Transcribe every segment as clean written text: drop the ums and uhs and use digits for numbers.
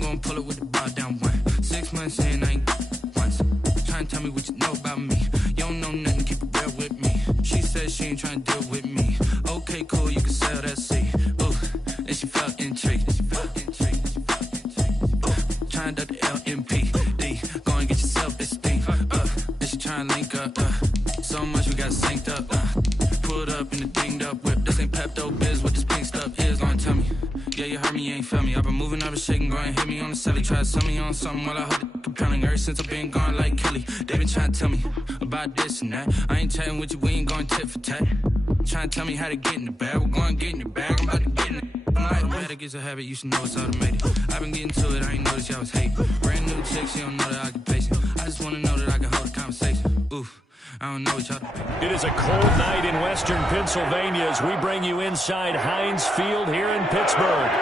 I'm gonna pull it with the bar down one. 6 months in, I ain't once. Trying to tell me what you know about me. You don't know nothing, keep it real with me. She said she ain't trying to deal with me. Okay, cool, you can sell that seat. Ooh, and she felt intrigued. Trying to duck the LMPD. Go and get yourself esteem. And she trying to link up. So much we got synced up. Pulled up in the dinged up whip. This ain't Pepto-Biz, what this pink stuff is. Gonna tell me. Yeah, you heard me, you ain't feel me. I've been moving, I've been shaking, go and hit me on the celly. Try to sell me on something while I hold it compelling. Ever since I've been gone like Kelly, they been trying to tell me about this and that. I ain't chatting with you, we ain't going tit for tat. Trying to tell me how to get in the bag. We're going to get in the bag, I'm about to get in it. I'm like, automatic is a habit, you should know it's automated. I've been getting to it, I ain't noticed y'all was hating. Brand new chick, she don't know the occupation. I just want to know that I can hold a conversation. Oof. I don't know what y'all. It is a cold night in western Pennsylvania as we bring you inside Heinz Field here in Pittsburgh.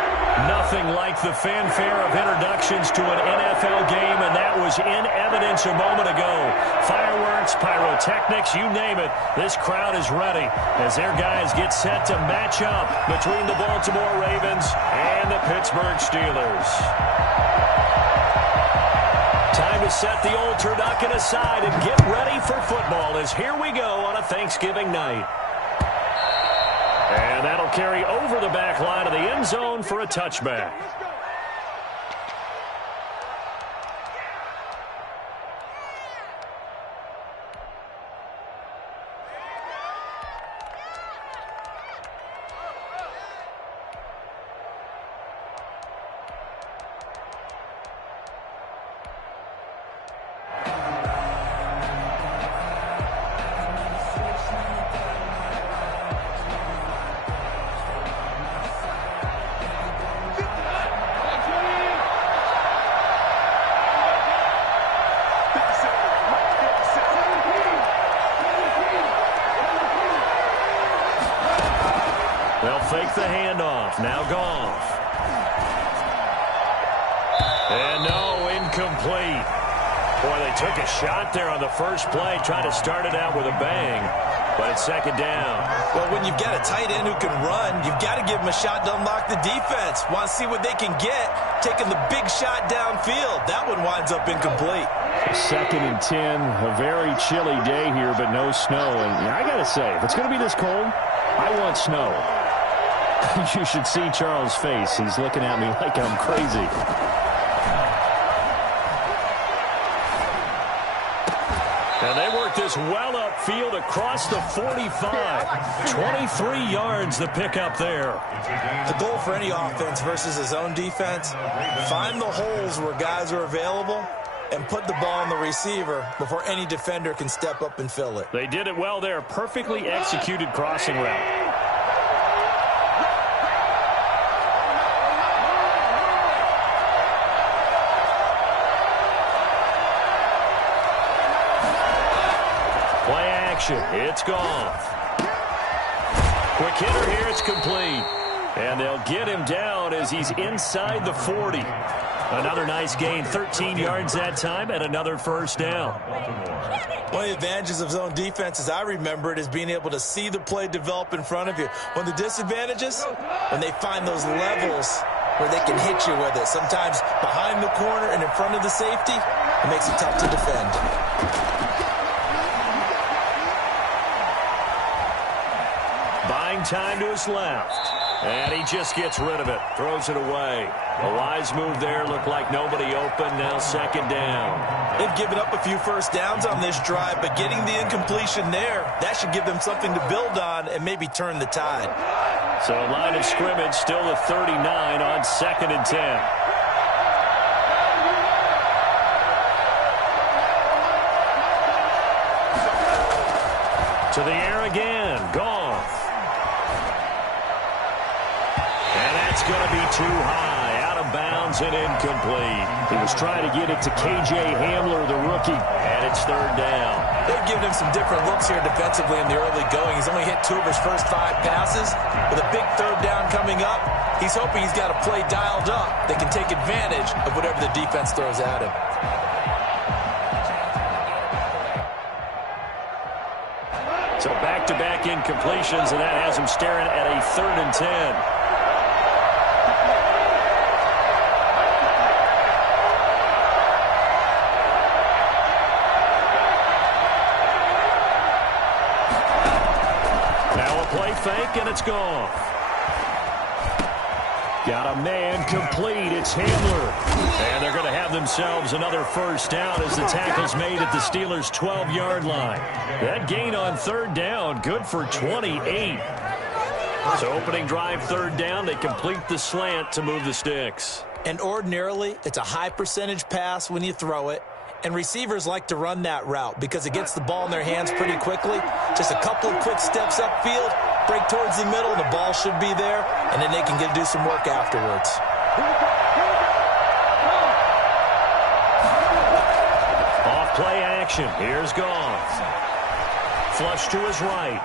Nothing like the fanfare of introductions to an NFL game, and that was in evidence a moment ago. Fireworks, pyrotechnics, you name it. This crowd is ready as their guys get set to match up between the Baltimore Ravens and the Pittsburgh Steelers. Time to set the old turducken aside and get ready for football as here we go on a Thanksgiving night. And that'll carry over the back line of the end zone for a touchback. They'll fake the handoff. Now Goff. And no, incomplete. Boy, they took a shot there on the first play, trying to start it out with a bang, but it's second down. Well, when you've got a tight end who can run, you've got to give him a shot to unlock the defense. Want to see what they can get, taking the big shot downfield. That one winds up incomplete. Second and 10, a very chilly day here, but no snow. And I got to say, if it's going to be this cold, I want snow. You should see Charles' face. He's looking at me like I'm crazy. And they work this well upfield across the 45. 23 yards the pickup there. The goal for any offense versus his own defense, find the holes where guys are available and put the ball on the receiver before any defender can step up and fill it. They did it well there. Perfectly executed crossing route. It's Goff. Quick hitter here. It's complete. And they'll get him down as he's inside the 40. Another nice gain. 13 yards that time and another first down. One of the advantages of zone defense, as I remember it, is being able to see the play develop in front of you. One of the disadvantages, when they find those levels where they can hit you with it. Sometimes behind the corner and in front of the safety, it makes it tough to defend. Buying time to his left. And he just gets rid of it. Throws it away. A wise move there. Looked like nobody open. Now second down. They've given up a few first downs on this drive, but getting the incompletion there, that should give them something to build on and maybe turn the tide. So line of scrimmage still the 39 on second and 10. To the air again. Goff. And that's going to be too high. Out of bounds and incomplete. He was trying to get it to K.J. Hamler, the rookie. And it's third down. They've given him some different looks here defensively in the early going. He's only hit 2 of his first 5 passes. With a big third down coming up, he's hoping he's got a play dialed up. They can take advantage of whatever the defense throws at him. So back-to-back incompletions, and that has him staring at a 3rd and 10. fake, and it's gone. Got a man complete. It's Handler. And they're going to have themselves another first down as the tackle's made at the Steelers' 12-yard line. That gain on third down, good for 28. So opening drive third down, they complete the slant to move the sticks. And ordinarily, it's a high percentage pass when you throw it. And receivers like to run that route because it gets the ball in their hands pretty quickly. Just a couple of quick steps upfield, break towards the middle, the ball should be there, and then they can do some work afterwards. Off play action. Here's Goff. Flush to his right.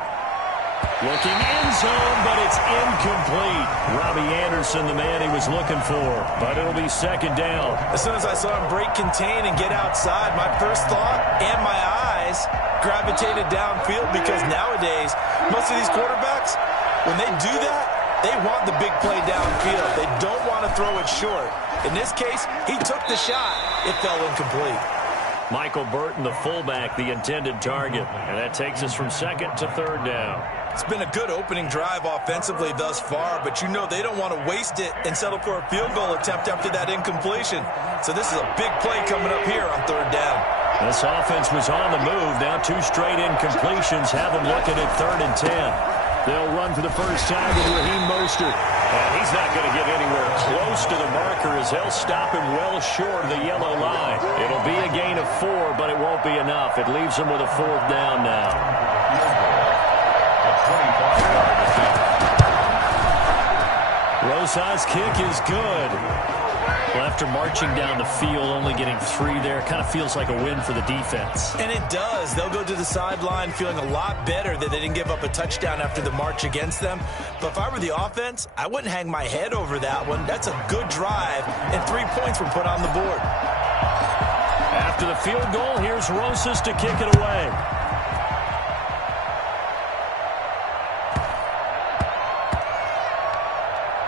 Looking end zone, but it's incomplete. Robbie Anderson, the man he was looking for, but it'll be second down. As soon as I saw him break contain and get outside, my first thought and my eyes gravitated downfield because nowadays, most of these quarterbacks, when they do that, they want the big play downfield. They don't want to throw it short. In this case, he took the shot. It fell incomplete. Michael Burton, the fullback, the intended target. And that takes us from second to third down. It's been a good opening drive offensively thus far, but you know they don't want to waste it and settle for a field goal attempt after that incompletion. So this is a big play coming up here on third down. This offense was on the move. Now two straight incompletions have them looking at 3rd and 10. They'll run for the first time with Raheem Mostert. And he's not going to get anywhere close to the marker as they'll stop him well short of the yellow line. It'll be a gain of 4, but it won't be enough. It leaves them with a 4th down now. Rosa's kick is good. Well, after marching down the field, only getting 3 there, kind of feels like a win for the defense. And it does. They'll go to the sideline feeling a lot better that they didn't give up a touchdown after the march against them. But if I were the offense, I wouldn't hang my head over that one. That's a good drive, and 3 points were put on the board. After the field goal, here's Rosas to kick it away.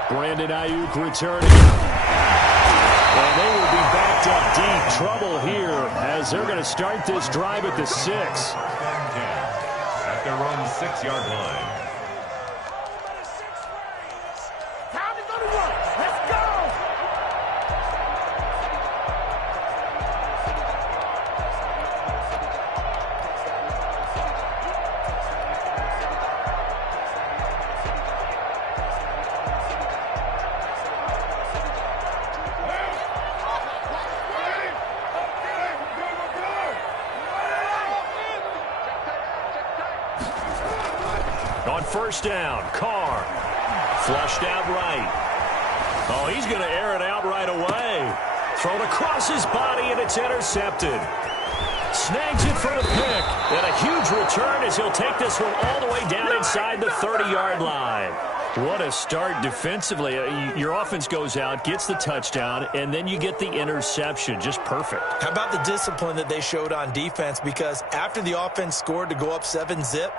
Brandon Ayuk returning. And they will be backed up deep. Trouble here as they're going to start this drive at the 6. At their own 6-yard line. Time to go to work. Let's go! On first down, Carr. Flushed out right. Oh, he's going to air it out right away. Thrown across his body, and it's intercepted. Snags it for the pick. And a huge return as he'll take this one all the way down inside the 30-yard line. What a start defensively. Your offense goes out, gets the touchdown, and then you get the interception. Just perfect. How about the discipline that they showed on defense? Because after the offense scored to go up 7-zip,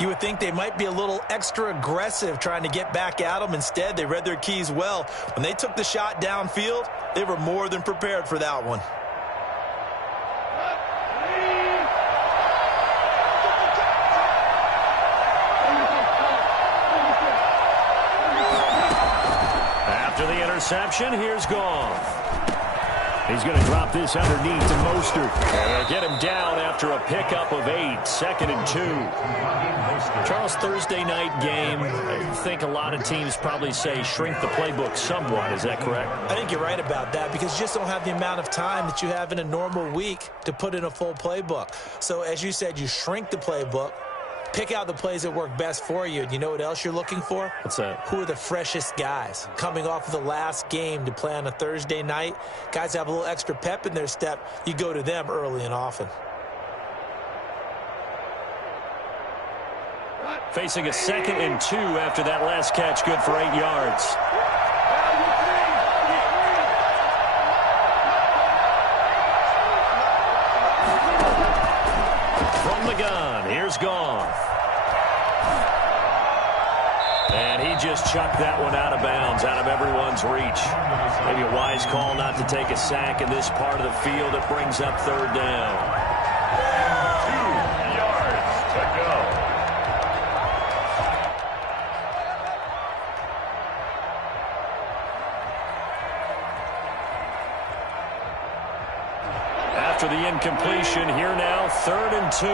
you would think they might be a little extra aggressive trying to get back at them. Instead, they read their keys well. When they took the shot downfield, they were more than prepared for that one. After the interception, here's Goff. He's going to drop this underneath to Mostert. And they'll get him down after a pickup of 8, 2nd and 2. Charles, Thursday night game, I think a lot of teams probably say shrink the playbook somewhat. Is that correct? I think you're right about that because you just don't have the amount of time that you have in a normal week to put in a full playbook. So as you said, you shrink the playbook, pick out the plays that work best for you. And you know what else you're looking for? What's that? Who are the freshest guys coming off of the last game to play on a Thursday night? Guys have a little extra pep in their step. You go to them early and often. Facing a 2nd and 2 after that last catch, good for 8 yards. From the gun, here's Goff. And he just chucked that one out of bounds, out of everyone's reach. Maybe a wise call not to take a sack in this part of the field. It brings up 3rd down. 2 yards to go. after the incompletion. Here now, 3rd and 2.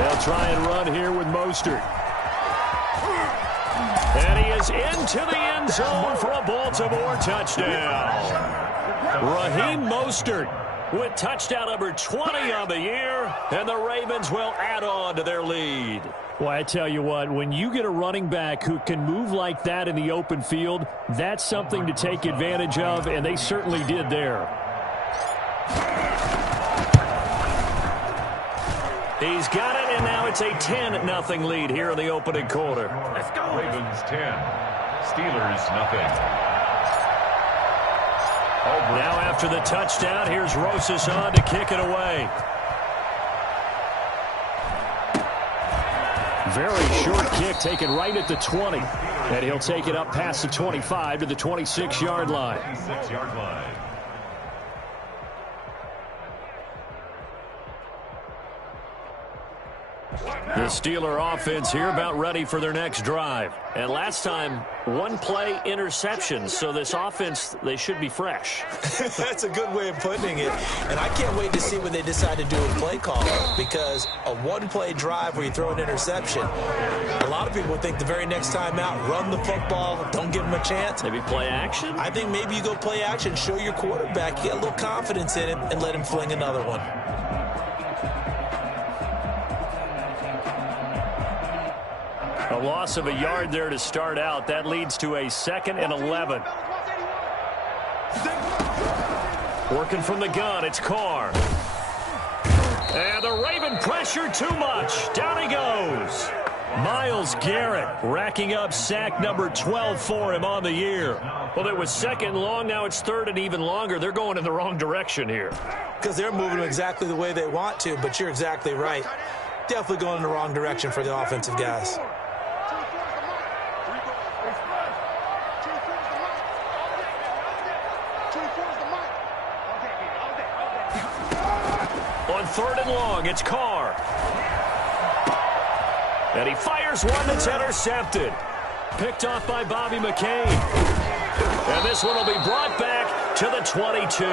They'll try and run here with Mostert. And he is into the end zone for a Baltimore touchdown. Raheem Mostert with touchdown number 20 on the year, and the Ravens will add on to their lead. Well, I tell you what, when you get a running back who can move like that in the open field, that's something to take advantage of, and they certainly did there. He's got it, and now it's a 10-0 lead here in the opening quarter. Let's go. Ravens 10, Steelers nothing. Now after the touchdown, here's Rosas on to kick it away. Very short kick taken right at the 20. And he'll take it up past the 25 to the 26-yard line. 26-yard line. The Steeler offense here about ready for their next drive. And last time, one-play interception. So this offense, they should be fresh. That's a good way of putting it. And I can't wait to see what they decide to do with play calling, because a one-play drive where you throw an interception, a lot of people think the very next time out, run the football, don't give them a chance. Maybe play action? I think maybe you go play action, show your quarterback, get a little confidence in him, and let him fling another one. A loss of a yard there to start out. That leads to a 2nd and 11. Working from the gun, it's Carr. And the Raven pressure too much. Down he goes. Myles Garrett racking up sack number 12 for him on the year. Well, it was 2nd long. Now it's 3rd and even longer. They're going in the wrong direction here. Because they're moving exactly the way they want to, but you're exactly right. Definitely going in the wrong direction for the offensive guys. On 3rd and long, it's Carr. And he fires one that's intercepted. Picked off by Bobby McCain. And this one will be brought back to the 22.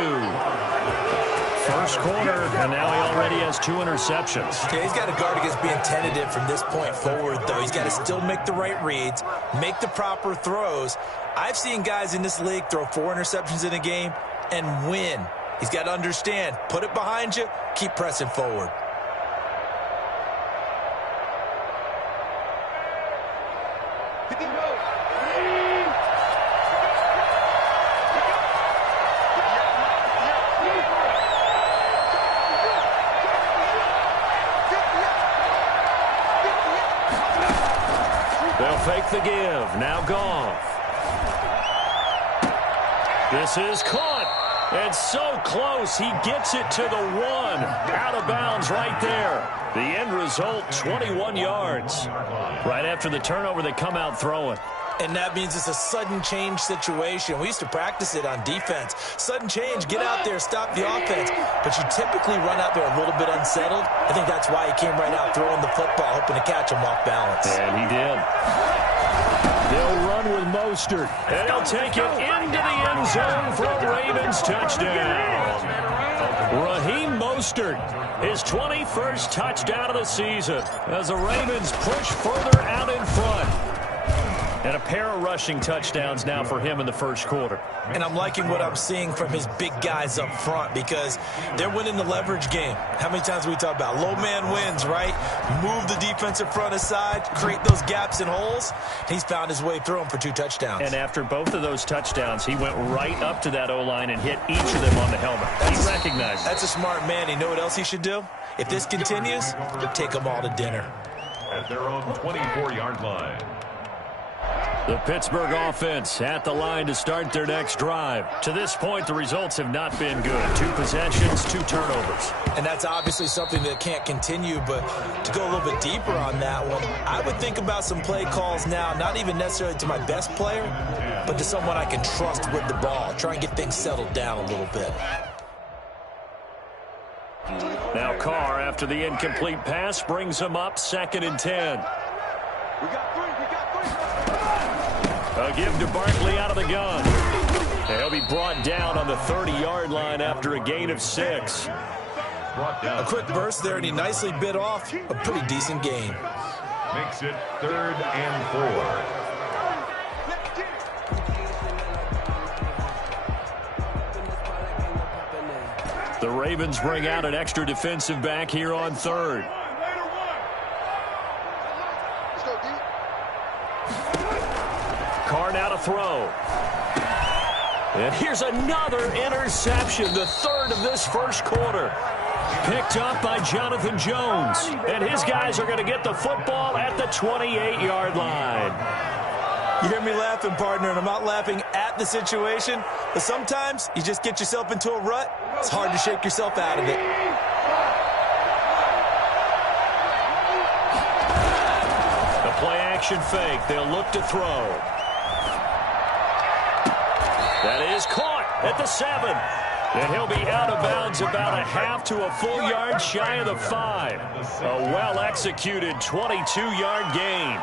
First quarter, and now he already has 2 interceptions. Yeah, he's got to guard against being tentative from this point forward, though. He's got to still make the right reads, make the proper throws. I've seen guys in this league throw 4 interceptions in a game and win. He's got to understand, put it behind you, keep pressing forward. They'll fake the give. Now Goff. This is caught. And so close, he gets it to the 1. Out of bounds right there. The end result, 21 yards. Right after the turnover, they come out throwing. And that means it's a sudden change situation. We used to practice it on defense. Sudden change, get out there, stop the offense. But you typically run out there a little bit unsettled. I think that's why he came right out throwing the football, hoping to catch him off balance. And he did. They'll run with Mostert, and he'll take it into the end zone for a Ravens touchdown. Raheem Mostert, his 21st touchdown of the season as the Ravens push further out in front. And a pair of rushing touchdowns now for him in the first quarter. And I'm liking what I'm seeing from his big guys up front, because they're winning the leverage game. How many times we talk about low man wins, right? Move the defensive front aside, create those gaps and holes. He's found his way through them for 2 touchdowns. And after both of those touchdowns, he went right up to that O-line and hit each of them on the helmet. He recognized it. That's a smart man. You know what else he should do? If this continues, take them all to dinner. At their own 24-yard line. The Pittsburgh offense at the line to start their next drive. To this point, the results have not been good. 2 possessions, 2 turnovers. And that's obviously something that can't continue, but to go a little bit deeper on that one, I would think about some play calls now, not even necessarily to my best player, but to someone I can trust with the ball. Try and get things settled down a little bit. Now Carr, after the incomplete pass, brings him up 2nd and 10. A give to Barkley out of the gun. He'll be brought down on the 30-yard line after a gain of 6. A quick burst there, and he nicely bit off a pretty decent gain. Makes it 3rd and 4. The Ravens bring out an extra defensive back here on 3rd. Carr now to throw. And here's another interception, the 3rd of this first quarter. Picked up by Jonathan Jones. And his guys are going to get the football at the 28-yard line. You hear me laughing, partner, and I'm not laughing at the situation, but sometimes you just get yourself into a rut. It's hard to shake yourself out of it. The play-action fake. They'll look to throw. That is caught at the 7. And he'll be out of bounds about a half to a full yard shy of the 5. A well-executed 22-yard gain.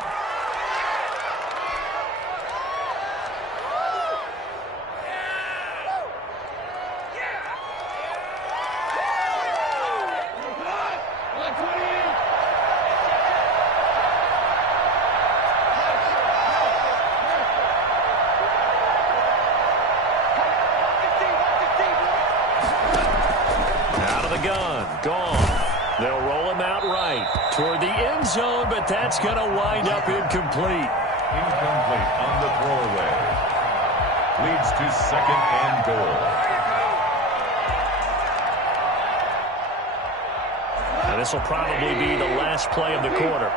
Toward the end zone, but that's going to wind up incomplete. Incomplete on the throwaway. Leads to 2nd and goal. Now this will probably be the last play of the quarter.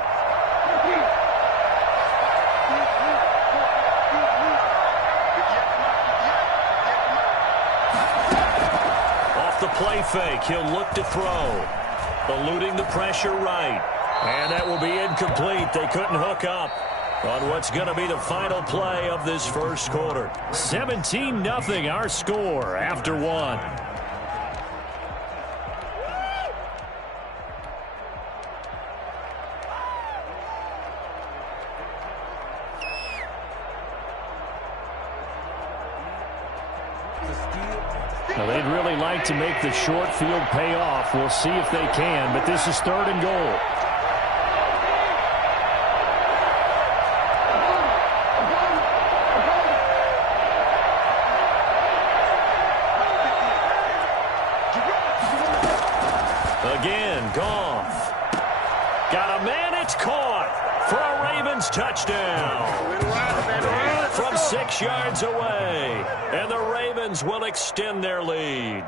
Off the play fake, he'll look to throw. Eluding the pressure right. And that will be incomplete. They couldn't hook up on what's going to be the final play of this first quarter. 17-0 our score after 1. Now they'd really like to make the short field pay off. We'll see if they can, but this is 3rd and goal. Again, Goff. Got a man, it's caught for a Ravens touchdown. From 6 yards away. And the Ravens will extend their lead.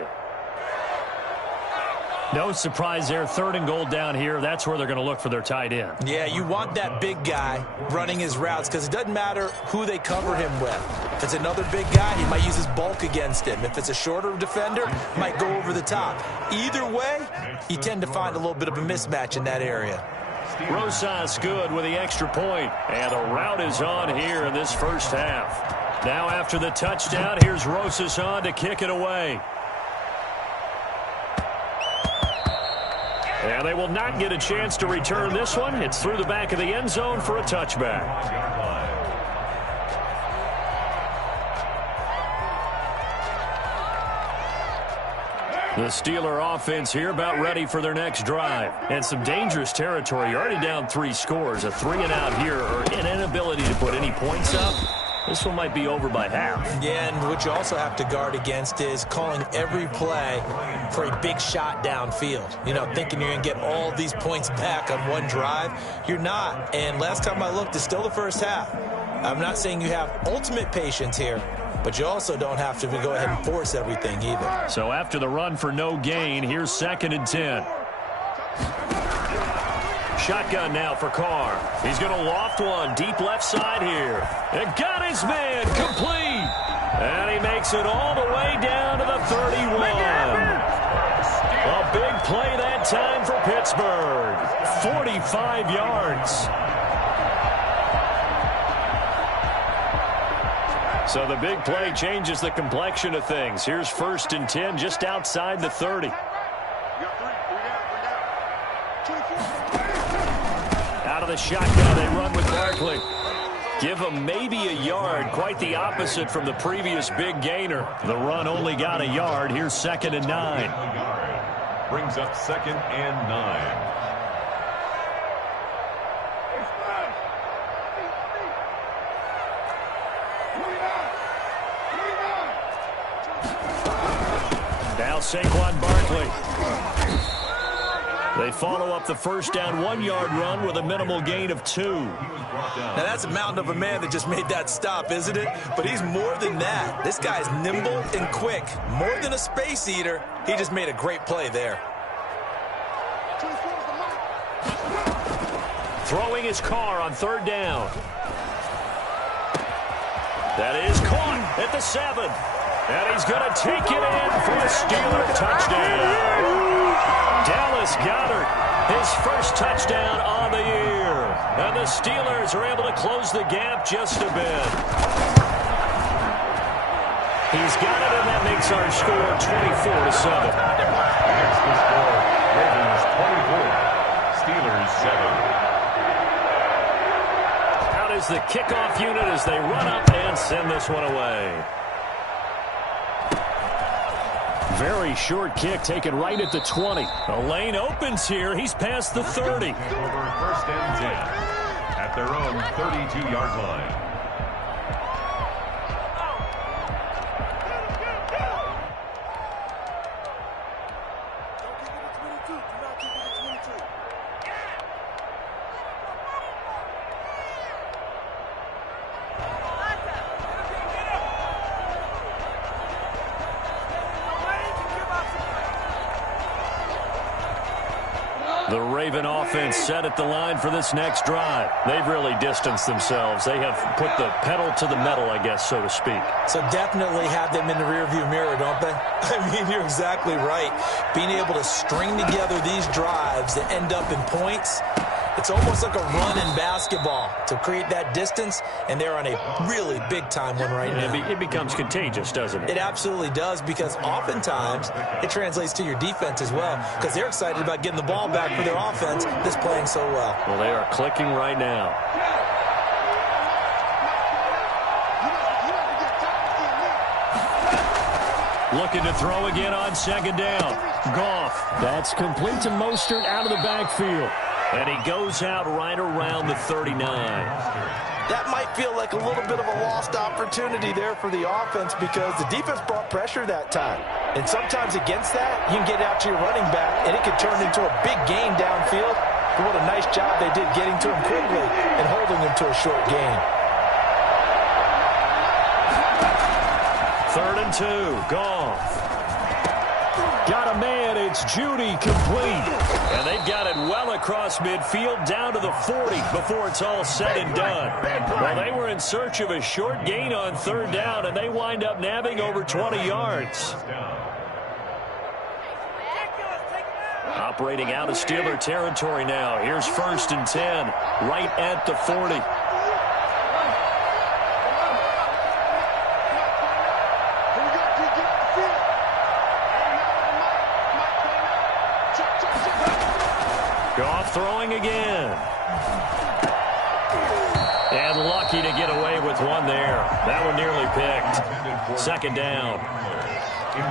No surprise there. 3rd and goal down here. That's where they're going to look for their tight end. Yeah, you want that big guy running his routes because it doesn't matter who they cover him with. If it's another big guy, he might use his bulk against him. If it's a shorter defender, he might go over the top. Either way, you tend to find a little bit of a mismatch in that area. Rosas good with the extra point. And the route is on here in this first half. Now after the touchdown, here's Rosas on to kick it away. And they will not get a chance to return this one. It's through the back of the end zone for a touchback. The Steeler offense here about ready for their next drive. And some dangerous territory. You're already down 3 scores. A 3-and-out here or an inability to put any points up. This one might be over by half. Yeah, and what you also have to guard against is calling every play for a big shot downfield. You know, thinking you're going to get all these points back on one drive. You're not. And last time I looked, it's still the first half. I'm not saying you have ultimate patience here, but you also don't have to go ahead and force everything either. So after the run for no gain, here's 2nd and 10. Shotgun now for Carr. He's going to loft one deep left side here. And got his man complete. And he makes it all the way down to the 31. A big play that time for Pittsburgh. 45 yards. So the big play changes the complexion of things. Here's 1st and 10 just outside the 30. Out of the shotgun, they run with Barkley. Give him maybe a yard, quite the opposite from the previous big gainer. The run only got a yard. Here's 2nd and 9. Brings up 2nd and 9. Now Saquon Barkley. They follow up the first down 1-yard run with a minimal gain of 2. Now that's a mountain of a man that just made that stop, isn't it? But he's more than that. This guy's nimble and quick. More than a space eater. He just made a great play there. Throwing his car on 3rd down. That is caught at the 7. And he's going to take it in for a Steeler touchdown. Dallas Goedert, his first touchdown on the year. And the Steelers are able to close the gap just a bit. He's got it, and that makes our score 24-7. Next the score, Ravens 24, Steelers 7. Out is the kickoff unit as they run up and send this one away. Very short kick taken right at the 20. The lane opens here. He's past the 30. Over 1st and 10 at their own 32-yard line. The Raven offense set at the line for this next drive. They've really distanced themselves. They have put the pedal to the metal, I guess, so to speak. So definitely have them in the rearview mirror, don't they? I mean, you're exactly right. Being able to string together these drives that end up in points, it's almost like a run in basketball to create that distance, and they're on a really big-time one right now. It becomes contagious, doesn't it? It absolutely does, because oftentimes it translates to your defense as well, because they're excited about getting the ball back for their offense that's playing so well. Well, they are clicking right now. Looking to throw again on 2nd down. Goff. That's complete to Mostert out of the backfield. And he goes out right around the 39. That might feel like a little bit of a lost opportunity there for the offense, because the defense brought pressure that time. And sometimes against that, you can get out to your running back, and it could turn into a big gain downfield. But what a nice job they did getting to him quickly and holding him to a short gain. 3rd and 2. Goff. Got a man. It's Judy complete. And they've got it well across midfield down to the 40 before it's all said and done. Well, they were in search of a short gain on 3rd down, and they wind up nabbing over 20 yards. Operating out of Steeler territory now. Here's 1st and 10, right at the 40. Goff throwing again. And lucky to get away with one there. That one nearly picked. 2nd down.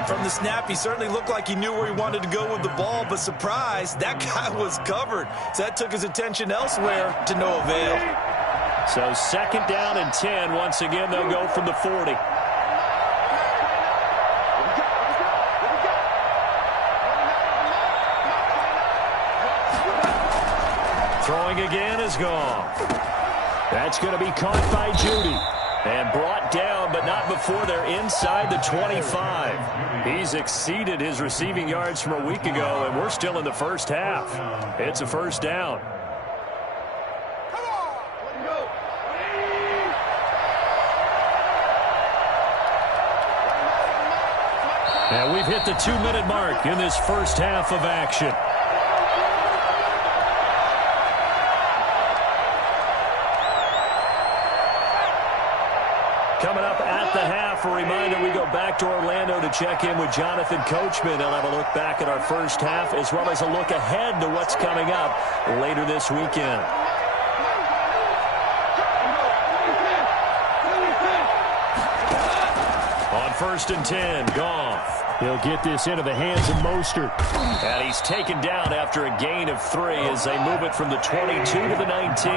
From the snap, he certainly looked like he knew where he wanted to go with the ball, but surprise, that guy was covered. So that took his attention elsewhere to no avail. So 2nd down and 10. Once again, they'll go from the 40. Throwing again is gone. That's going to be caught by Judy. And brought down, but not before they're inside the 25. He's exceeded his receiving yards from a week ago, and we're still in the first half. It's a 1st down. And we've hit the 2-minute mark in this first half of action. Coming up at the half, a reminder, we go back to Orlando to check in with Jonathan Coachman. He'll have a look back at our first half as well as a look ahead to what's coming up later this weekend. On 1st and 10, Goff. He'll get this into the hands of Mostert. And he's taken down after a gain of 3 as they move it from the 22 to the 19.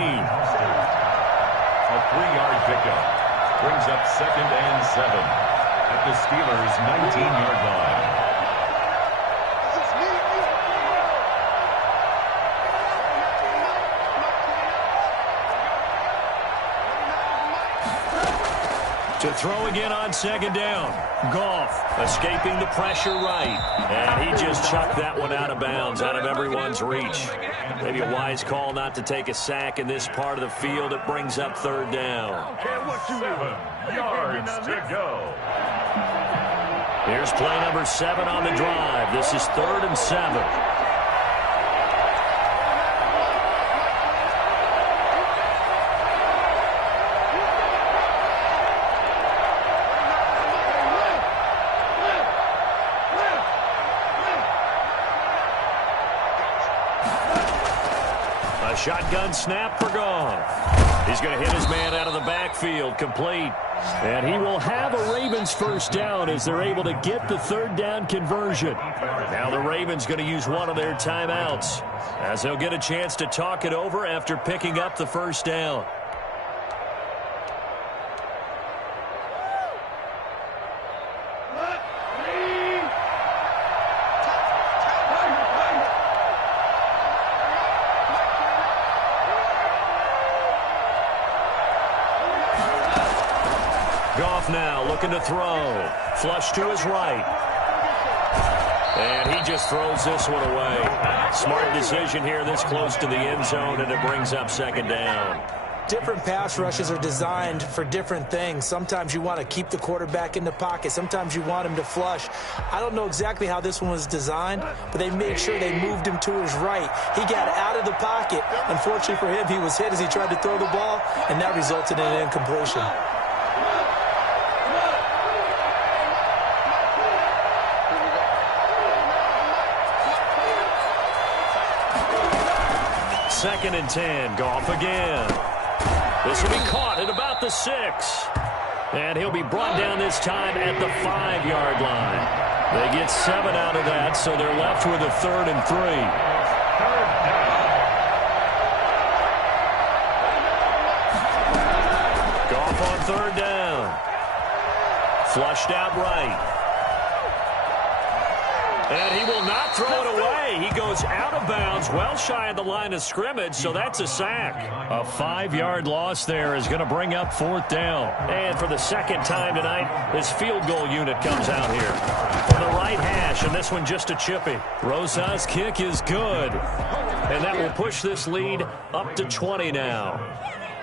A 3-yard pickup brings up 2nd and 7 at the Steelers' 19-yard line. To throw again on 2nd down. Goff escaping the pressure right. And he just chucked that one out of bounds, out of everyone's reach. Maybe a wise call not to take a sack in this part of the field. It brings up 3rd down. 7 yards to go. Here's play number 7 on the drive. This is 3rd and 7. Shotgun snap for Goff. He's going to hit his man out of the backfield, complete. And he will have a Ravens 1st down as they're able to get the 3rd down conversion. Now the Ravens going to use one of their timeouts as they'll get a chance to talk it over after picking up the 1st down. Now looking to throw. Flush to his right. And he just throws this one away. Smart decision here this close to the end zone, and it brings up 2nd down. Different pass rushes are designed for different things. Sometimes you want to keep the quarterback in the pocket. Sometimes you want him to flush. I don't know exactly how this one was designed, but they made sure they moved him to his right. He got out of the pocket. Unfortunately for him, he was hit as he tried to throw the ball, and that resulted in an incompletion. Second and 10. Goff again. This will be caught at about the 6. And he'll be brought down this time at the 5-yard line. They get 7 out of that, so they're left with a 3rd and 3. Goff on 3rd down. Flushed out right. And he will not throw it away. He goes out of bounds, well shy of the line of scrimmage, so that's a sack. A 5-yard loss there is going to bring up 4th down. And for the 2nd time tonight, his field goal unit comes out here. From the right hash, and this one just a chippy. Rosa's kick is good. And that will push this lead up to 20 now.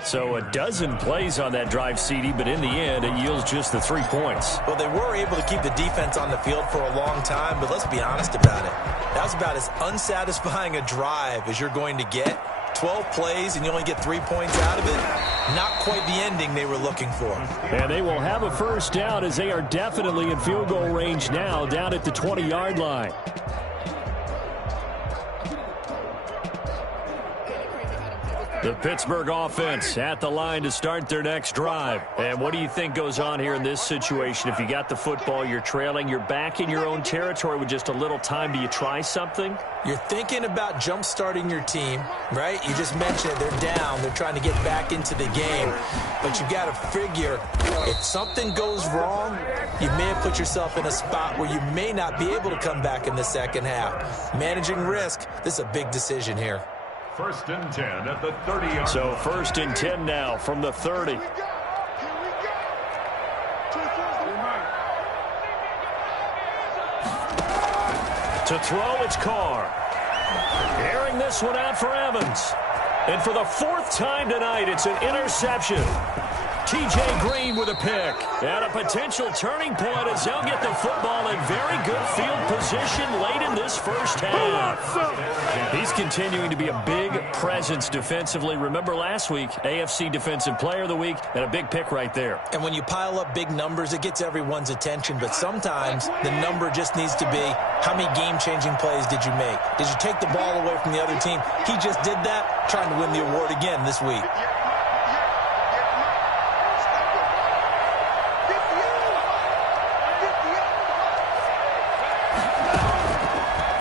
So a dozen plays on that drive, CD, but in the end, it yields just the 3 points. Well, they were able to keep the defense on the field for a long time, but let's be honest about it. That was about as unsatisfying a drive as you're going to get. 12 plays, and you only get 3 points out of it. Not quite the ending they were looking for. And they will have a 1st down as they are definitely in field goal range now, down at the 20-yard line. The Pittsburgh offense at the line to start their next drive. And what do you think goes on here in this situation? If you got the football, you're trailing, you're back in your own territory with just a little time. Do you try something? You're thinking about jump-starting your team, right? You just mentioned it. They're down. They're trying to get back into the game. But you got to figure if something goes wrong, you may have put yourself in a spot where you may not be able to come back in the 2nd half. Managing risk, this is a big decision here. 1st and 10 at the 30-yard. So 1st and 10 now from the 30. To throw, it's Carr. Airing this one out for Evans. And for the 4th time tonight, it's an interception. T.J. Green with a pick. And a potential turning point as they'll get the football in very good field position late in this first half. He's continuing to be a big presence defensively. Remember last week, AFC Defensive Player of the Week, and a big pick right there. And when you pile up big numbers, it gets everyone's attention. But sometimes the number just needs to be, how many game-changing plays did you make? Did you take the ball away from the other team? He just did that, trying to win the award again this week.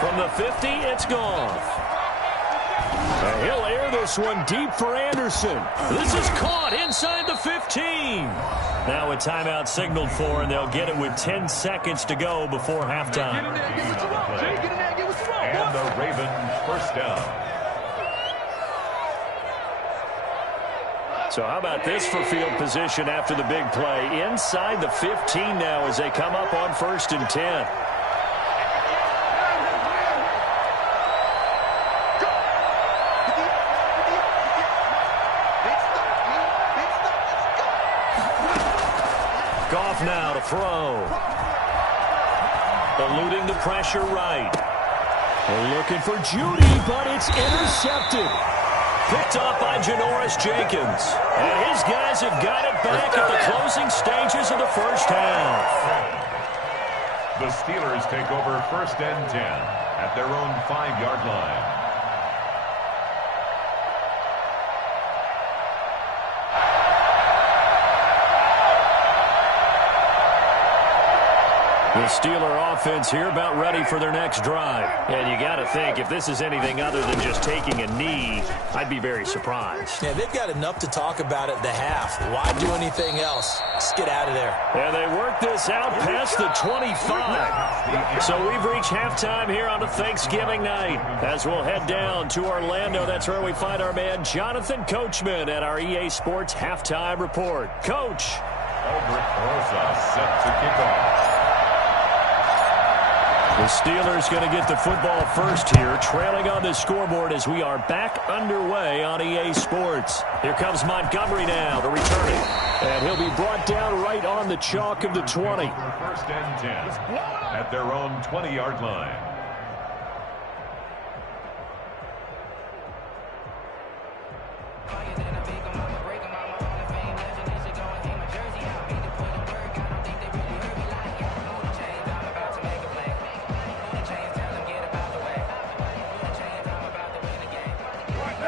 From the 50, it's gone. And he'll air this one deep for Anderson. This is caught inside the 15. Now a timeout signaled for, and they'll get it with 10 seconds to go before halftime. And the Ravens first down. So how about this for field position after the big play? Inside the 15 now as they come up on 1st and 10. Goff now to throw. Eluding the pressure right. They're looking for Judy, but it's intercepted. Picked off by Janoris Jenkins. And his guys have got it back at the closing stages of the first half. The Steelers take over 1st and 10 at their own 5-yard line. The Steeler offense here about ready for their next drive. And you got to think, if this is anything other than just taking a knee, I'd be very surprised. Yeah, they've got enough to talk about at the half. Why do anything else? Just get out of there. And they work this out past the 25. So we've reached halftime here on a Thanksgiving night. As we'll head down to Orlando, that's where we find our man Jonathan Coachman at our EA Sports Halftime Report. Coach. Albert Rosa set to kick off. The Steelers going to get the football first here, trailing on the scoreboard as we are back underway on EA Sports. Here comes Montgomery now, the returning. And he'll be brought down right on the chalk of the 20. 1st and 10 at their own 20-yard line.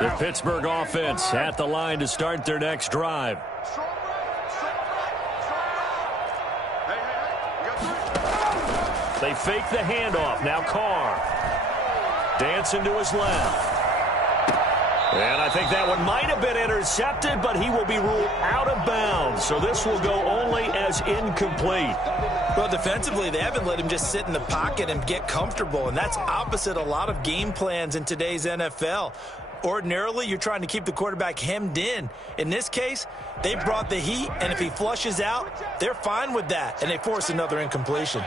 The Pittsburgh offense at the line to start their next drive. They fake the handoff. Now Carr. Dancing to his left. And I think that one might have been intercepted, but he will be ruled out of bounds. So this will go only as incomplete. Well, defensively, they haven't let him just sit in the pocket and get comfortable, and that's opposite a lot of game plans in today's NFL. Ordinarily, you're trying to keep the quarterback hemmed in. In this case, they brought the heat, and if he flushes out, they're fine with that, and they force another incompletion.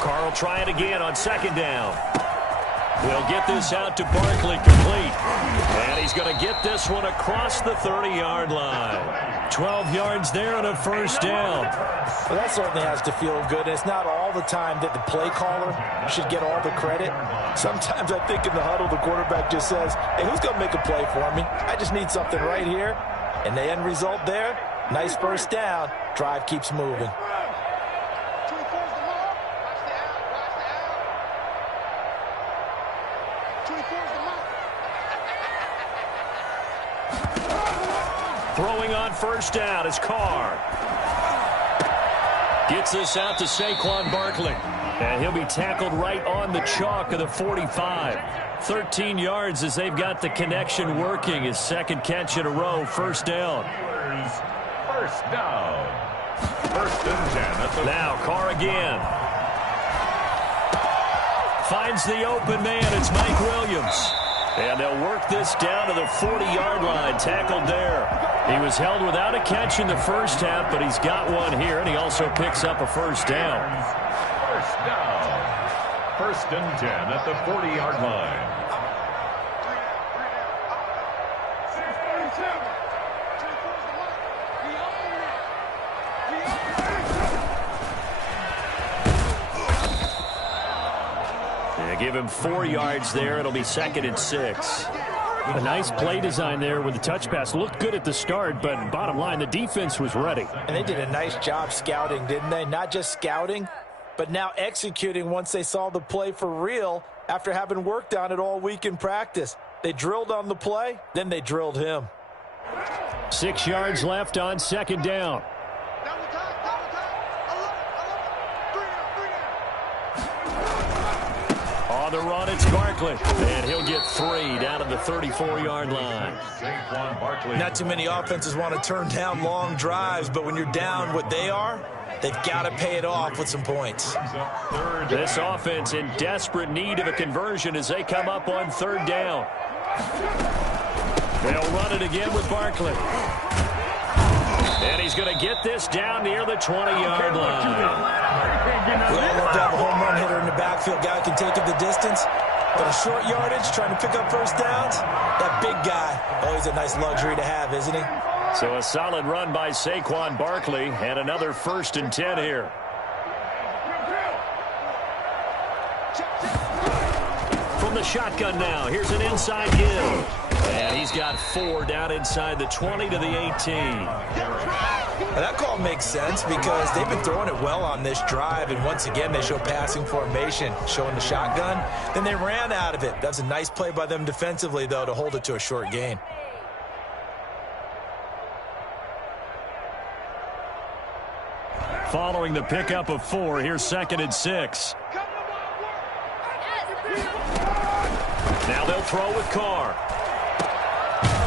Carr will try it again on 2nd down. They'll get this out to Barkley complete. And he's going to get this one across the 30-yard line. 12 yards there and a first down. Well, that certainly has to feel good. It's not all the time that the play caller should get all the credit. Sometimes I think in the huddle, the quarterback just says, hey, who's going to make a play for me? I just need something right here. And the end result there, nice first down. Drive keeps moving. Throwing on 1st down is Carr. Gets this out to Saquon Barkley. And he'll be tackled right on the chalk of the 45. 13 yards as they've got the connection working. His 2nd catch in a row, 1st down. First down. 1st and 10. Now Carr again. Finds the open man. It's Mike Williams. And they'll work this down to the 40-yard line. Tackled there. He was held without a catch in the first half, but he's got one here, and he also picks up a first down. First down. 1st and 10 at the 40-yard line. They give him 4 yards there. It'll be 2nd and 6. A nice play design there with the touch pass. Looked good at the start, but bottom line, the defense was ready. And they did a nice job scouting, didn't they? Not just scouting, but now executing once they saw the play for real after having worked on it all week in practice. They drilled on the play, then they drilled him. 6 yards left on 2nd down. On the run, it's Barkley. And he'll get 3 down at the 34-yard line. Not too many offenses want to turn down long drives, but when you're down what they are, they've got to pay it off with some points. This offense in desperate need of a conversion as they come up on 3rd down. They'll run it again with Barkley. And he's going to get this down near the 20-yard line. We all love to have a home run hitter in the backfield. Guy can take it the distance. But a short yardage, trying to pick up first downs, that big guy, always a nice luxury to have, isn't he? So a solid run by Saquon Barkley and another 1st and 10 here. From the shotgun now, here's an inside give. And he's got 4 down inside the 20 to the 18. Now that call makes sense because they've been throwing it well on this drive, and once again they show passing formation, showing the shotgun. Then they ran out of it. That's a nice play by them defensively, though, to hold it to a short gain. Following the pickup of 4, here's 2nd and 6. Now they'll throw with Carr.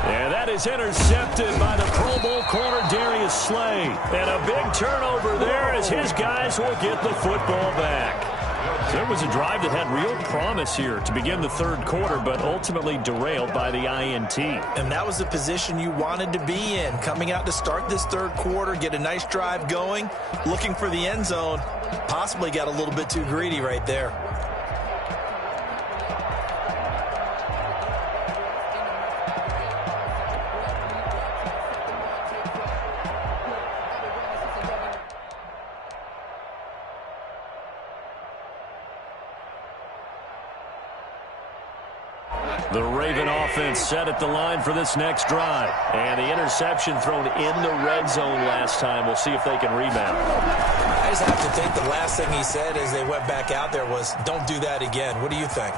And that is intercepted by the Pro Bowl corner Darius Slay. And a big turnover there as his guys will get the football back. There was a drive that had real promise here to begin the 3rd quarter, but ultimately derailed by the INT. And that was the position you wanted to be in, coming out to start this 3rd quarter, get a nice drive going, looking for the end zone. Possibly got a little bit too greedy right there. The Raven offense set at the line for this next drive. And the interception thrown in the red zone last time. We'll see if they can rebound. I just have to think the last thing he said as they went back out there was, don't do that again. What do you think?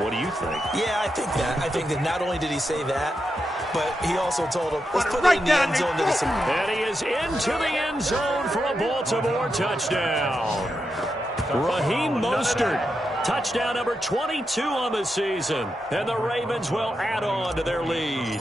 What do you think? Yeah, I think that. I think that not only did he say that, but he also told him, let's put it in the end zone. And he is into the end zone for a Baltimore touchdown. Raheem Mostert. Touchdown number 22 on the season. And the Ravens will add on to their lead.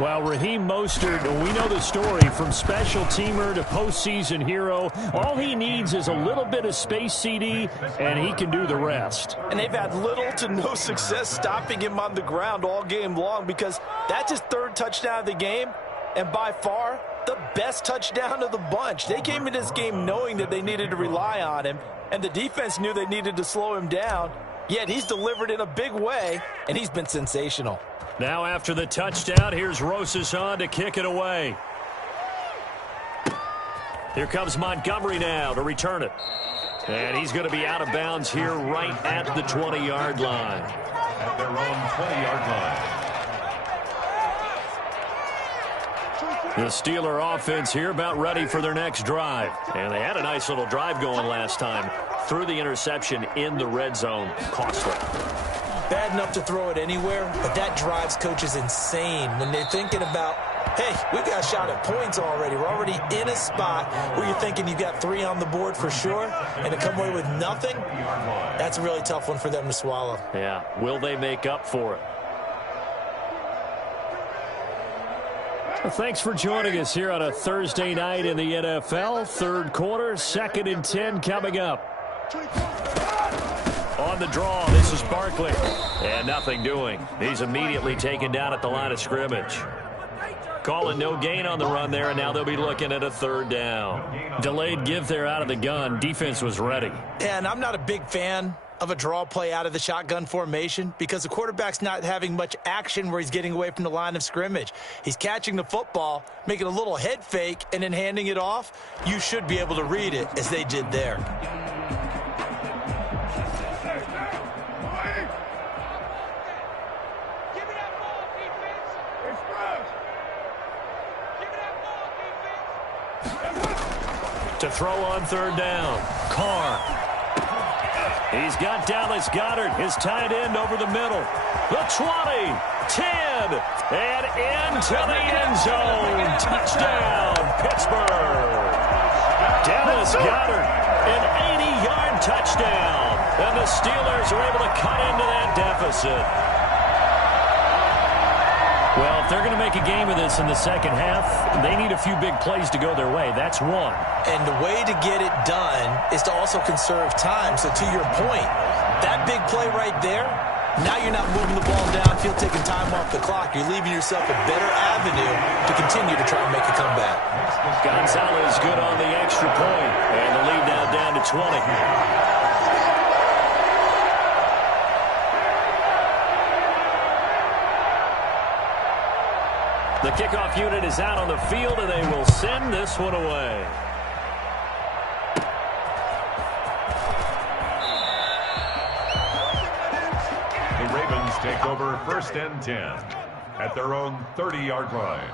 Well, Raheem Mostert, we know the story from special teamer to postseason hero. All he needs is a little bit of space, CD, and he can do the rest. And they've had little to no success stopping him on the ground all game long because that's his 3rd touchdown of the game, and by far the best touchdown of the bunch. They came in this game knowing that they needed to rely on him, and the defense knew they needed to slow him down, yet he's delivered in a big way, and he's been sensational. Now after the touchdown, here's Rosas on to kick it away. Here comes Montgomery now to return it. And he's going to be out of bounds here right at the 20-yard line. At their own 20-yard line. The Steeler offense here about ready for their next drive. And they had a nice little drive going last time. Threw the interception in the red zone. Costly. Bad enough to throw it anywhere, but that drives coaches insane when they're thinking about, hey, we've got a shot at points already. We're already in a spot where you're thinking you've got 3 on the board for sure, and to come away with nothing, that's a really tough one for them to swallow. Yeah, will they make up for it? Well, thanks for joining us here on a Thursday night in the NFL. 3rd quarter, 2nd and 10 coming up. On the draw, this is Barkley. And nothing doing. He's immediately taken down at the line of scrimmage. Calling no gain on the run there, and now they'll be looking at a 3rd down. Delayed give there out of the gun. Defense was ready. Yeah, and I'm not a big fan of a draw play out of the shotgun formation because the quarterback's not having much action where he's getting away from the line of scrimmage. He's catching the football, making a little head fake, and then handing it off. You should be able to read it as they did there. to throw on third down. Carr. He's got Dallas Goedert, his tight end, over the middle. The 20, 10, and into the end zone. Touchdown, Pittsburgh. Dallas Goedert, an 80-yard touchdown. And the Steelers are able to cut into that deficit. Well, if they're going to make a game of this in the second half, they need a few big plays to go their way. That's one. And the way to get it done is to also conserve time. So to your point, that big play right there, now you're not moving the ball downfield, taking time off the clock. You're leaving yourself a better avenue to continue to try and make a comeback. Gonzalez good on the extra point, and the lead now down to 20. The kickoff unit is out on the field, and they will send this one away. The Ravens take over 1st and 10 at their own 30-yard line.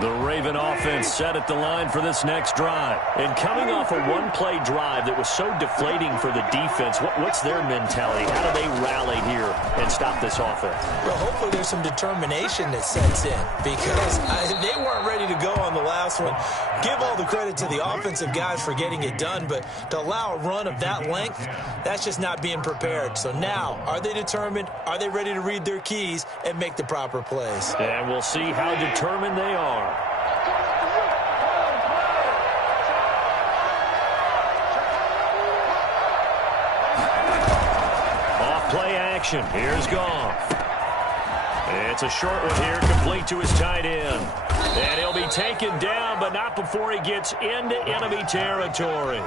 The Raven offense set at the line for this next drive. And coming off a one-play drive that was so deflating for the defense, what's their mentality? How do they rally here and stop this offense? Well, hopefully there's some determination that sets in because they weren't ready to go on the last one. Give all the credit to the offensive guys for getting it done, but to allow a run of that length, that's just not being prepared. So now, are they determined? Are they ready to read their keys and make the proper plays? And we'll see how determined they are. Off-play action. Here's Goff. It's a short one here, complete to his tight end. And he'll be taken down, but not before he gets into enemy territory.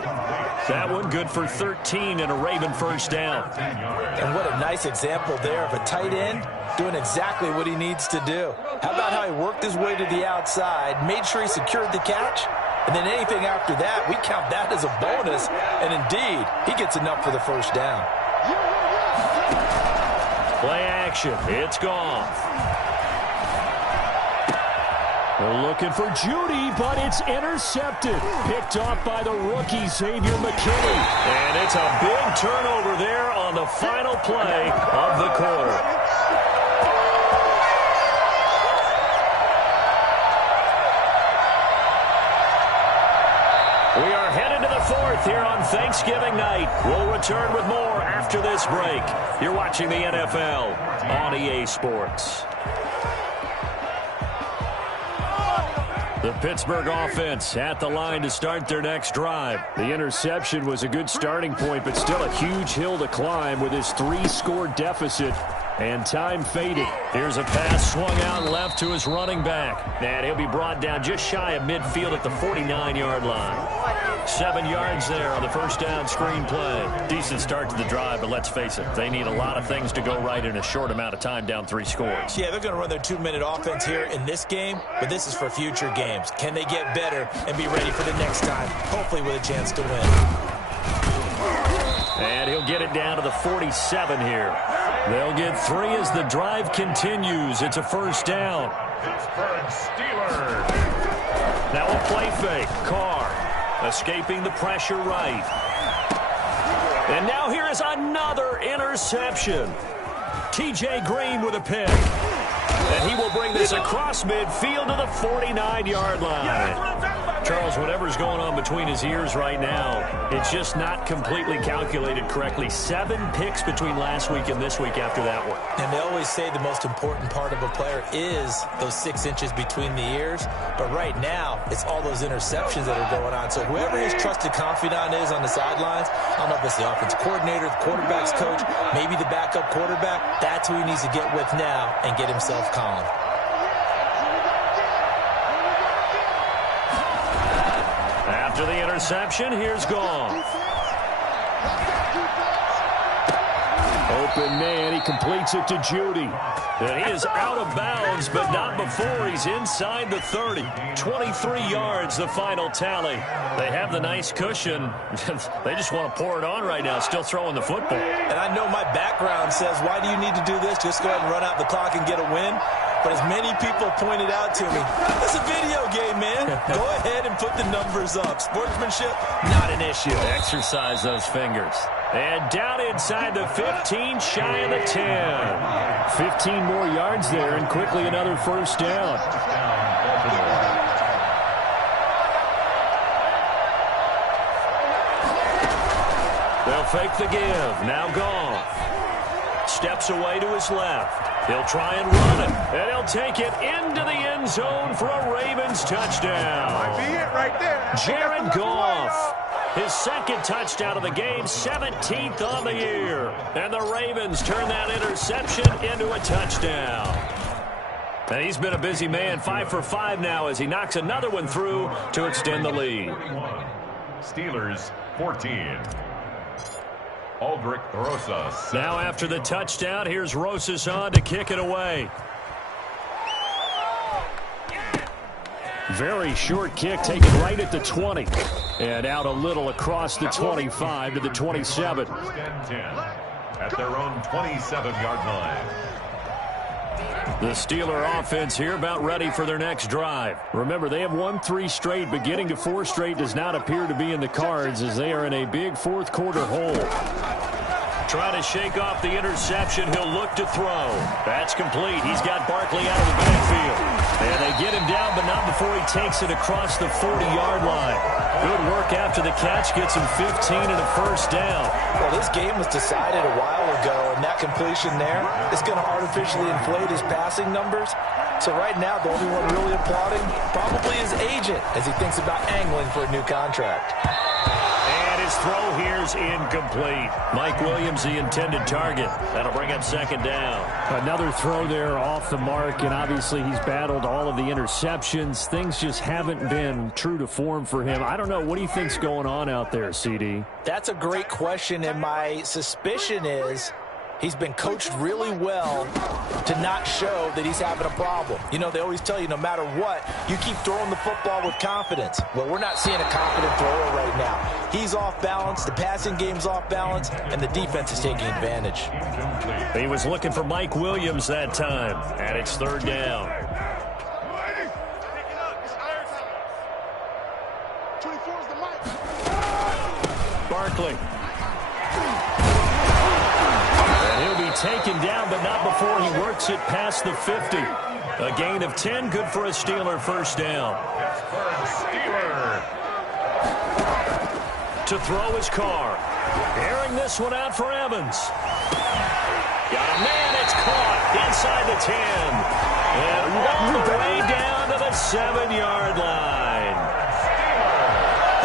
That one good for 13 and a Raven first down. And what a nice example there of a tight end doing exactly what he needs to do. How about how he worked his way to the outside, made sure he secured the catch, and then anything after that, we count that as a bonus. And indeed, he gets enough for the first down. Play action. It's Goff. They're looking for Judy, but it's intercepted. Picked off by the rookie, Xavier McKinney. And it's a big turnover there on the final play of the quarter. We are headed to the fourth here on Thanksgiving night. We'll return with more after this break. You're watching the NFL on EA Sports. The Pittsburgh offense at the line to start their next drive. The interception was a good starting point, but still a huge hill to climb with his 3-score deficit. And time faded. Here's a pass swung out left to his running back. And he'll be brought down just shy of midfield at the 49-yard line. 7 yards there on the first down screen play. Decent start to the drive, but let's face it, they need a lot of things to go right in a short amount of time, down 3 scores. Yeah, they're going to run their 2-minute offense here in this game, but this is for future games. Can they get better and be ready for the next time, hopefully with a chance to win? And he'll get it down to the 47 here. They'll get 3 as the drive continues. It's a first down. Pittsburgh Steelers. Now a play fake. Carr escaping the pressure right. And now here is another interception. T.J. Green with a pick. And he will bring this across midfield to the 49-yard line. Charles, whatever's going on between his ears right now, it's just not completely calculated correctly. 7 picks between last week and this week after that one. And they always say the most important part of a player is those 6 inches between the ears. But right now, it's all those interceptions that are going on. So whoever his trusted confidant is on the sidelines, I don't know if it's the offensive coordinator, the quarterback's coach, maybe the backup quarterback, that's who he needs to get with now and get himself calm. After the interception, here's Goff. Open man. He completes it to Judy. And he is out of bounds, but not before he's inside the 30. 23 yards, the final tally. They have the nice cushion. They just want to pour it on right now, still throwing the football. And I know my background says, why do you need to do this? Just go ahead and run out the clock and get a win. But as many people pointed out to me, it's a video game, man. Go ahead and put the numbers up. Sportsmanship, not an issue. Exercise those fingers. And down inside the 15, shy of the 10. 15 more yards there, and quickly another first down. They'll fake the give. Now Goff. Steps away to his left. He'll try and run it. And he'll take it into the end zone for a Ravens touchdown. Might be it right there. Jared Goff. His second touchdown of the game, 17th on the year. And the Ravens turn that interception into a touchdown. And he's been a busy man, 5 for 5 now as he knocks another one through to extend the lead. Steelers 14. Aldrich Rosas. Now after the touchdown, here's Rosas on to kick it away. Very short kick taken right at the 20. And out a little across the 25 to the 27. 10 at their own 27-yard line. The Steeler offense here about ready for their next drive. Remember, they have won 3 straight, but getting to 4 straight does not appear to be in the cards as they are in a big fourth quarter hole. Trying to shake off the interception. He'll look to throw. That's complete. He's got Barkley out of the backfield. And they get him down, but not before he takes it across the 40-yard line. Good work after the catch. Gets him 15 and a first down. Well, this game was decided a while ago, and that completion there is going to artificially inflate his passing numbers. So right now, the only one really applauding probably his agent as he thinks about angling for a new contract. And his throw here's incomplete. Mike Williams, the intended target. That'll bring up second down. Another throw there off the mark, and obviously he's battled all of the interceptions. Things just haven't been true to form for him. I don't know. What do you think's going on out there, CD? That's a great question, and my suspicion is he's been coached really well to not show that he's having a problem. You know, they always tell you no matter what, you keep throwing the football with confidence. Well, we're not seeing a confident thrower right now. He's off balance, the passing game's off balance, and the defense is taking advantage. He was looking for Mike Williams that time, and it's third down. Barkley. Taken down, but not before he works it past the 50. A gain of 10, good for a Steeler first down. To throw his car. Airing this one out for Evans. Got a man, it's caught inside the 10. And all the way down to the 7-yard line.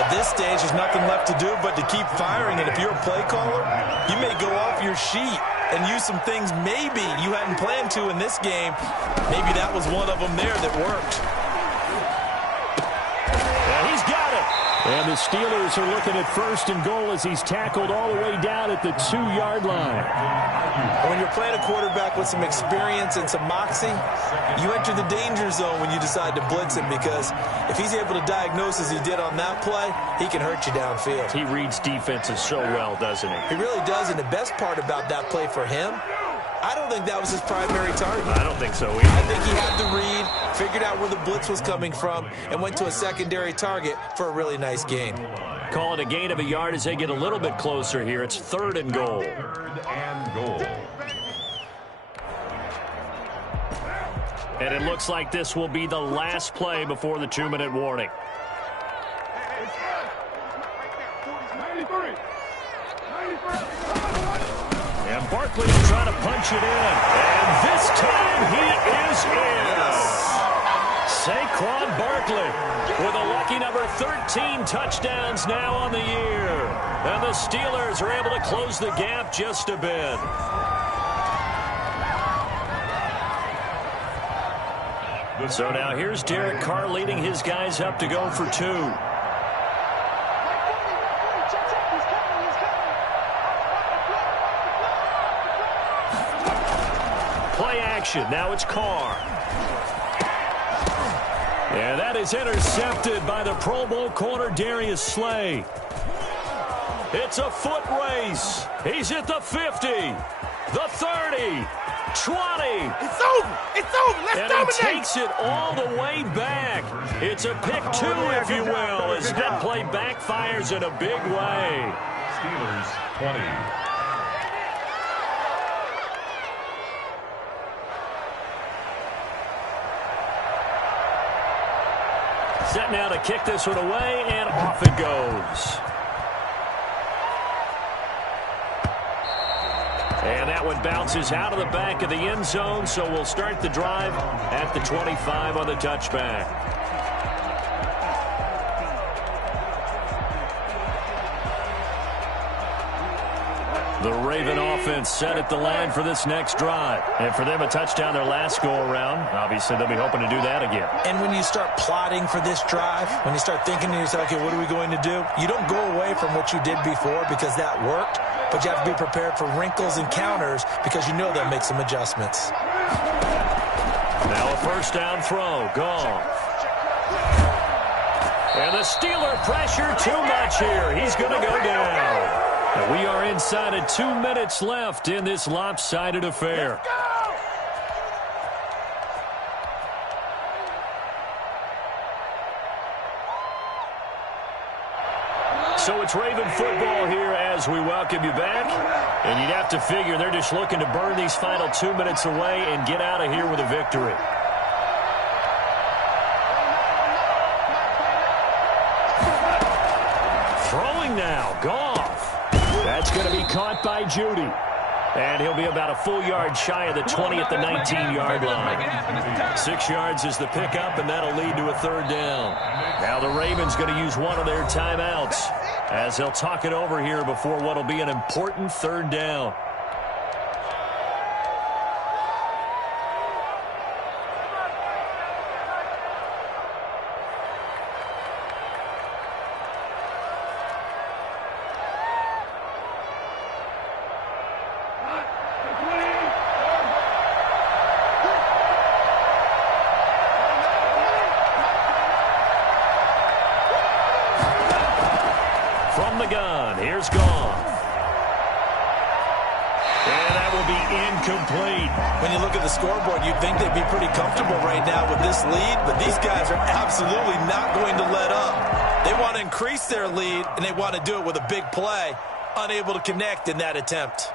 At this stage, there's nothing left to do but to keep firing. And if you're a play caller, you may go off your sheet and use some things maybe you hadn't planned to in this game. Maybe that was one of them there that worked. Yeah, he's got it. And the Steelers are looking at first and goal as he's tackled all the way down at the 2-yard line. When you're playing a quarterback with some experience and some moxie, you enter the danger zone when you decide to blitz him, because if he's able to diagnose as he did on that play, he can hurt you downfield. He reads defenses so well, doesn't he? He really does, and the best part about that play for him, I don't think that was his primary target. I don't think so either. I think he had the read, figured out where the blitz was coming from, and went to a secondary target for a really nice gain. Call it a gain of a yard as they get a little bit closer here. It's third and goal. Third and goal. And it looks like this will be the last play before the 2-minute warning. And Barkley will try to punch it in. And this time he is in. Saquon Barkley with a lucky number 13 touchdowns now on the year. And the Steelers are able to close the gap just a bit. So now here's Derek Carr leading his guys up to go for 2. action. Now it's Carr. And that is intercepted by the Pro Bowl corner Darius Slay. It's a foot race. He's at the 50, the 30, 20. It's over. It's over. Let's dominate. He takes it all the way back. It's a pick two, if you will, as that play backfires in a big way. Steelers 20. Set now to kick this one away, and off it goes. And that one bounces out of the back of the end zone, so we'll start the drive at the 25 on the touchback. The Raven offense set at the line for this next drive. And for them, a touchdown their last go-around. Obviously, they'll be hoping to do that again. And when you start plotting for this drive, when you start thinking to yourself, okay, what are we going to do? You don't go away from what you did before because that worked, but you have to be prepared for wrinkles and counters because you know they'll make some adjustments. Now a first down throw. Goff. And the Steeler pressure too much here. He's going to go down. And we are inside of 2 minutes left in this lopsided affair. So it's Raven football here as we welcome you back. And you'd have to figure they're just looking to burn these final 2 minutes away and get out of here with a victory. Throwing now, Goff. That's going to be caught by Judy. And he'll be about a full yard shy of the 20 at the 19-yard line. 6 yards is the pickup, and that'll lead to a third down. Now the Ravens going to use one of their timeouts as they'll talk it over here before what will be an important third down. From the gun, here's Goff. And that will be incomplete. When you look at the scoreboard, you'd think they'd be pretty comfortable right now with this lead, but these guys are absolutely not going to let up. They want to increase their lead, and they want to do it with a big play. Unable to connect in that attempt.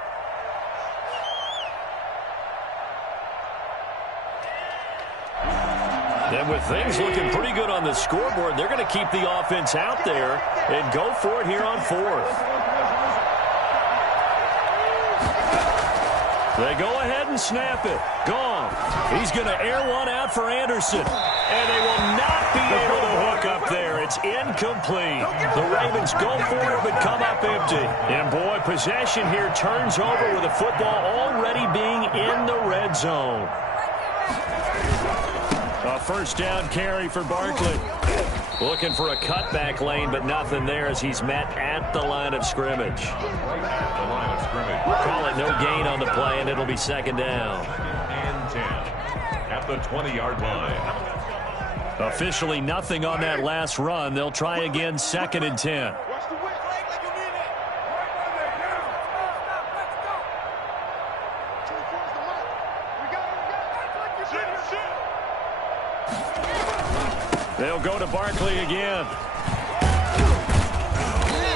And with things looking pretty good on the scoreboard, they're going to keep the offense out there and go for it here on fourth. They go ahead and snap it. Goff. He's going to air one out for Anderson. And they will not be able to hook up there. It's incomplete. The Ravens go for it but come up empty. And boy, possession here turns over with the football already being in the red zone. A first down carry for Barkley. Looking for a cutback lane, but nothing there as he's met at the line of scrimmage. The line of scrimmage. Call it no gain on the play, and it'll be second down. And 10 at the 20-yard line. Officially nothing on that last run. They'll try again, second and 10. They'll go to Barkley again.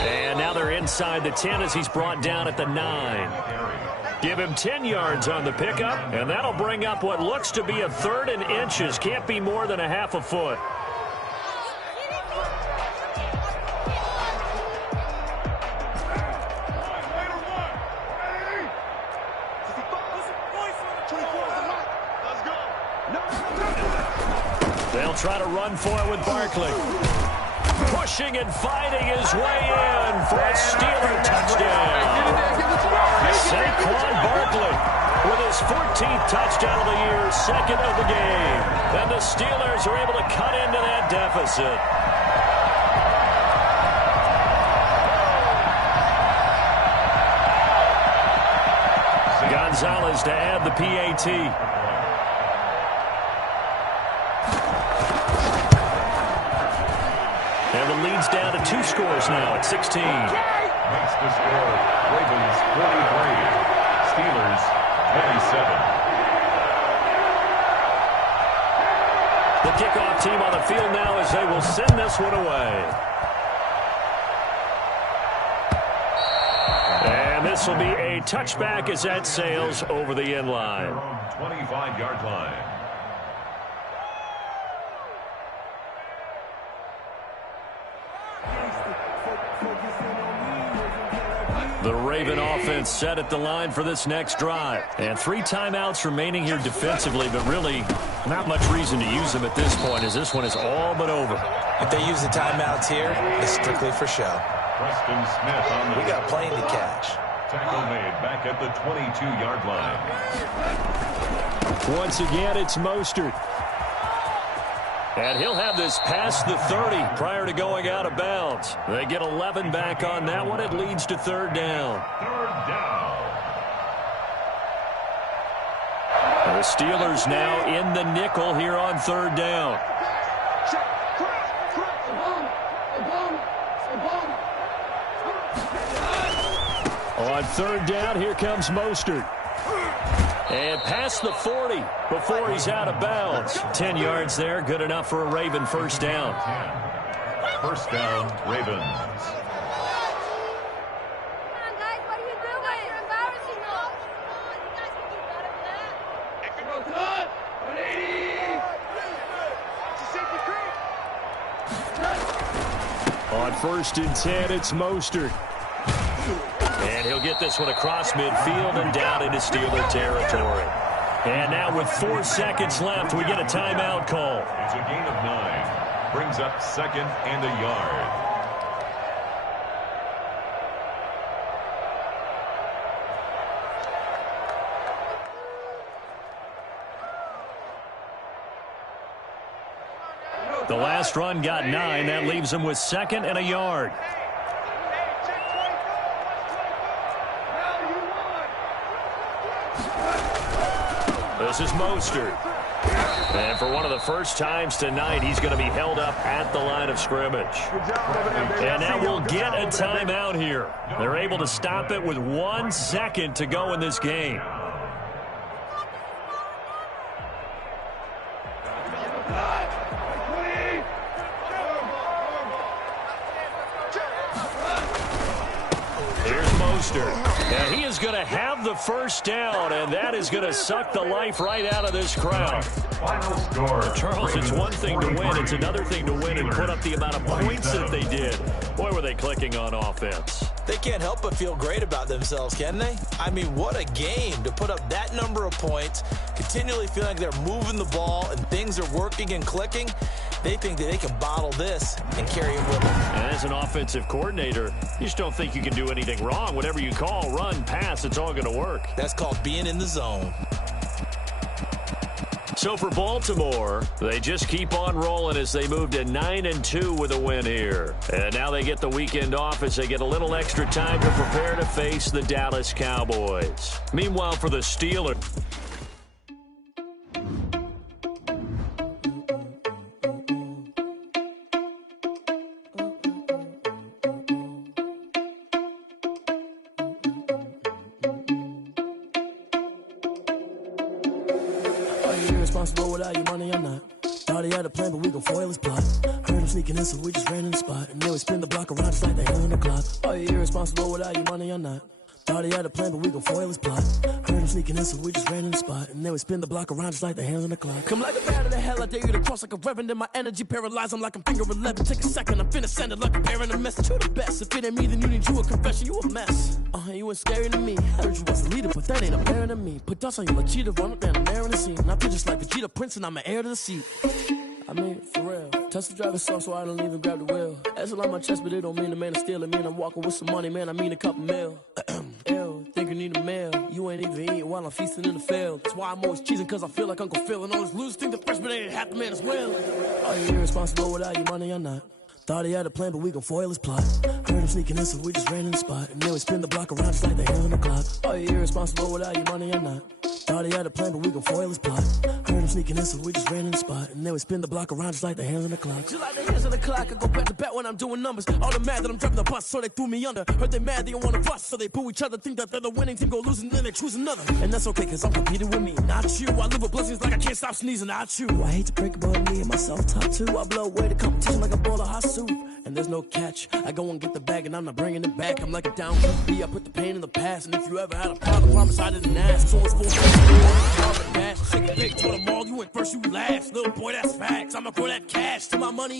And now they're inside the 10 as he's brought down at the 9. Give him 10 yards on the pickup, and that'll bring up what looks to be a third and inches. Can't be more than a half a foot. They'll try to run for it with Barkley. Pushing and fighting his way in for a Steeler touchdown. Saquon Barkley with his 14th touchdown of the year, second of the game. And the Steelers are able to cut into that deficit. Gonzalez to add the PAT. And the lead's down to 2 scores now at 16. Makes the score Ravens 43, Steelers 27. The kickoff team on the field now as they will send this one away. And this will be a touchback as that sails over the end line. 25-yard line. The Raven offense set at the line for this next drive. And 3 timeouts remaining here defensively, but really not much reason to use them at this point as this one is all but over. If they use the timeouts here, it's strictly for show. Preston Smith on the... We got a plane to catch. Tackle made back at the 22-yard line. Once again, it's Mostert. And he'll have this past the 30 prior to going out of bounds. They get 11 back on that one. It leads to 3rd down. 3rd down. The Steelers now in the nickel here on 3rd down. On 3rd down, here comes Mostert. And past the 40 before he's out of bounds. 10 yards there, good enough for a Raven first down. 1st down, Ravens. On 1st and 10, it's Mostert. And he'll get this one across midfield and down into Steeler territory. And now with 4 seconds left, we get a timeout call. It's a gain of 9. Brings up 2nd and a yard. The last run got 9. That leaves him with 2nd and a yard. This is Mostert. And for one of the first times tonight, he's going to be held up at the line of scrimmage. And now we'll get a timeout here. They're able to stop it with 1 second to go in this game. Here's Mostert. And he is going to have the first down, and that is going to suck the life right out of this crowd. Final score. Charles, it's one thing to win. It's another thing to win and put up the amount of points that they did. Boy, were they clicking on offense. They can't help but feel great about themselves, can they? I mean, what a game to put up that number of points, continually feeling like they're moving the ball and things are working and clicking. They think that they can bottle this and carry it with them. And as an offensive coordinator, you just don't think you can do anything wrong. Whatever you call, run, pass, it's all going to work. That's called being in the zone. So for Baltimore, they just keep on rolling as they move to 9-2 with a win here. And now they get the weekend off as they get a little extra time to prepare to face the Dallas Cowboys. Meanwhile, for the Steelers, Irresponsible without your money or not. Thought he had a plan, but we gon' foil his plot. Heard him sneaking in, so we just ran in the spot. And then we spin the block around just like the hell on the clock. Are you irresponsible without your money or not? Thought he had a plan, but we gon' foil his plot. Heard him sneaking in, so we just ran in the spot. And then we spin the block around just like the hands on the clock. Come like a bat of the hell, I dare you to cross like a reverend. And my energy paralyzed, I'm like I'm finger 11. Take a second, I'm finna send it like a parent a message. You the best, if it ain't me, then you need you a confession. You a mess, you ain't scary to me. Heard you was a leader, but that ain't apparent to me. Put dust on you like cheetah, run up down the air in the scene. And I feel just like Vegeta Prince, and I'm an heir to the seat. I mean, for real. Tesla driver soft, so I don't even grab the wheel. That's on my chest, but it don't mean the man is stealing. Mean I'm walking with some money, man, I mean a couple mil. Ew, think you need a meal. You ain't even eating while I'm feasting in the field. That's why I'm always cheesing, cause I feel like Uncle Phil. And all those losers think the freshman ain't half the man as well. Are you irresponsible without your money or not? Thought he had a plan, but we gon' foil his plot. Heard him sneaking in, so we just ran in the spot. And then we spin the block around just like the hands on the clock. Are you irresponsible without your money or not? Thought he had a plan, but we gon' foil his plot. Heard him sneaking in, so we just ran in the spot. And then we spin the block around just like the hands on the clock. Just like the hands to the clock, I go back to back when I'm doing numbers. All the mad that I'm dropping the bus, so they threw me under. Heard they mad, they don't want to bust, so they boo each other. Think that they're the winning team, go losing, then they choose another. And that's okay, cause I'm competing with me, not you. I live with blessings like I can't stop sneezing, not you. I hate to break it, but me and myself top two. I blow away the competition like a bowl of hot soup. And there's no catch. I go and get the bag and I'm not bringing it back. I'm like a down B. I put the pain in the past. And if you ever had a problem, promise I didn't ask. So it's full dash. Shake it big, told them all you went first, you last. Little boy, that's facts. I'ma throw that cash to my money.